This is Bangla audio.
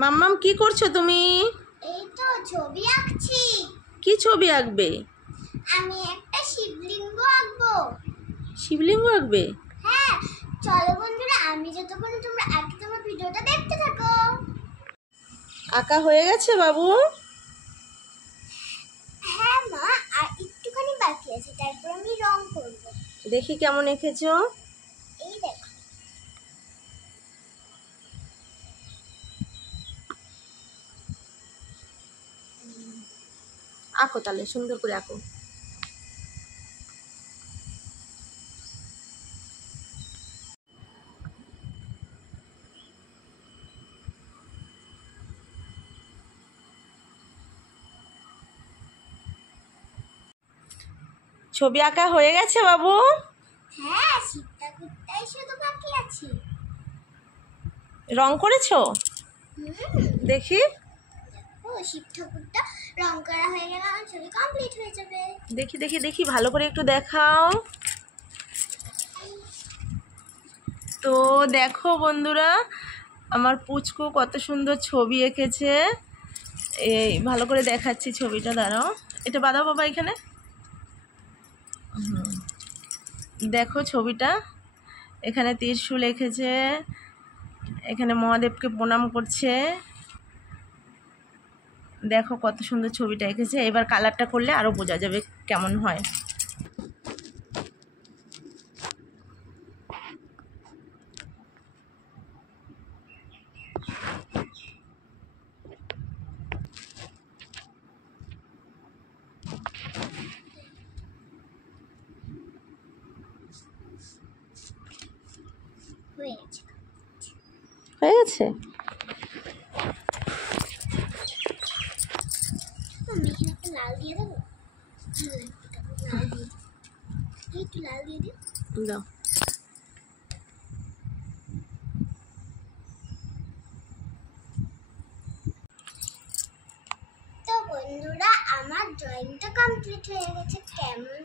মাম্মাম কি করছো তুমি? এই তো ছবি আঁকছি। কি ছবি আঁকবে? আমি একটা শিবলিঙ্গ আঁকবো। শিবলিঙ্গ আঁকবে? হ্যাঁ, চলো বন্ধুরা, আমি যতক্ষণ তোমরা আঁকি তোমার ভিডিওটা দেখতে থাকো। আঁকা হয়ে গেছে বাবু? হ্যাঁ মা, আর একটুখানি বাকি আছে, তারপর আমি রং করব। দেখি কেমন এঁকেছো। এই দেখো। আঁকো তাহলে, সুন্দর করে আঁকো। ছবি আঁকা হয়ে গেছে বাবু? হ্যাঁ, শিব ঠাকুরটাই শুধু বাকি আছে। রং করেছো? দেখি। ও, শিব ঠাকুরটা রং করা হয়ে গেলে আমার ছবি কমপ্লিট হয়ে যাবে। দেখি দেখি দেখি, ভালো করে একটু দেখাও। তো দেখো বন্ধুরা, আমার পুচকু কত সুন্দর ছবি এঁকেছে। এই ভালো করে দেখাচ্ছি ছবিটা, দাঁড়াও। এটা বাঁধাও বাবা এখানে। দেখো ছবিটা, এখানে ত্রিশূল এঁকেছে, এখানে মহাদেবকে প্রণাম করছে। দেখো কত সুন্দর ছবিটা এঁকেছে। এবার কালারটা করলে আরও বোঝা যাবে কেমন হয়। হয়ে গেছে। হয়ে গেছে? আমি এখানে একটা লাল দিয়ে দেবো। লাল দিয়ে দিই। একটু লাল দিয়ে দিই। দাও। তো বন্ধুরা, আমার ড্রয়িংটা কমপ্লিট হয়ে গেছে। কেমন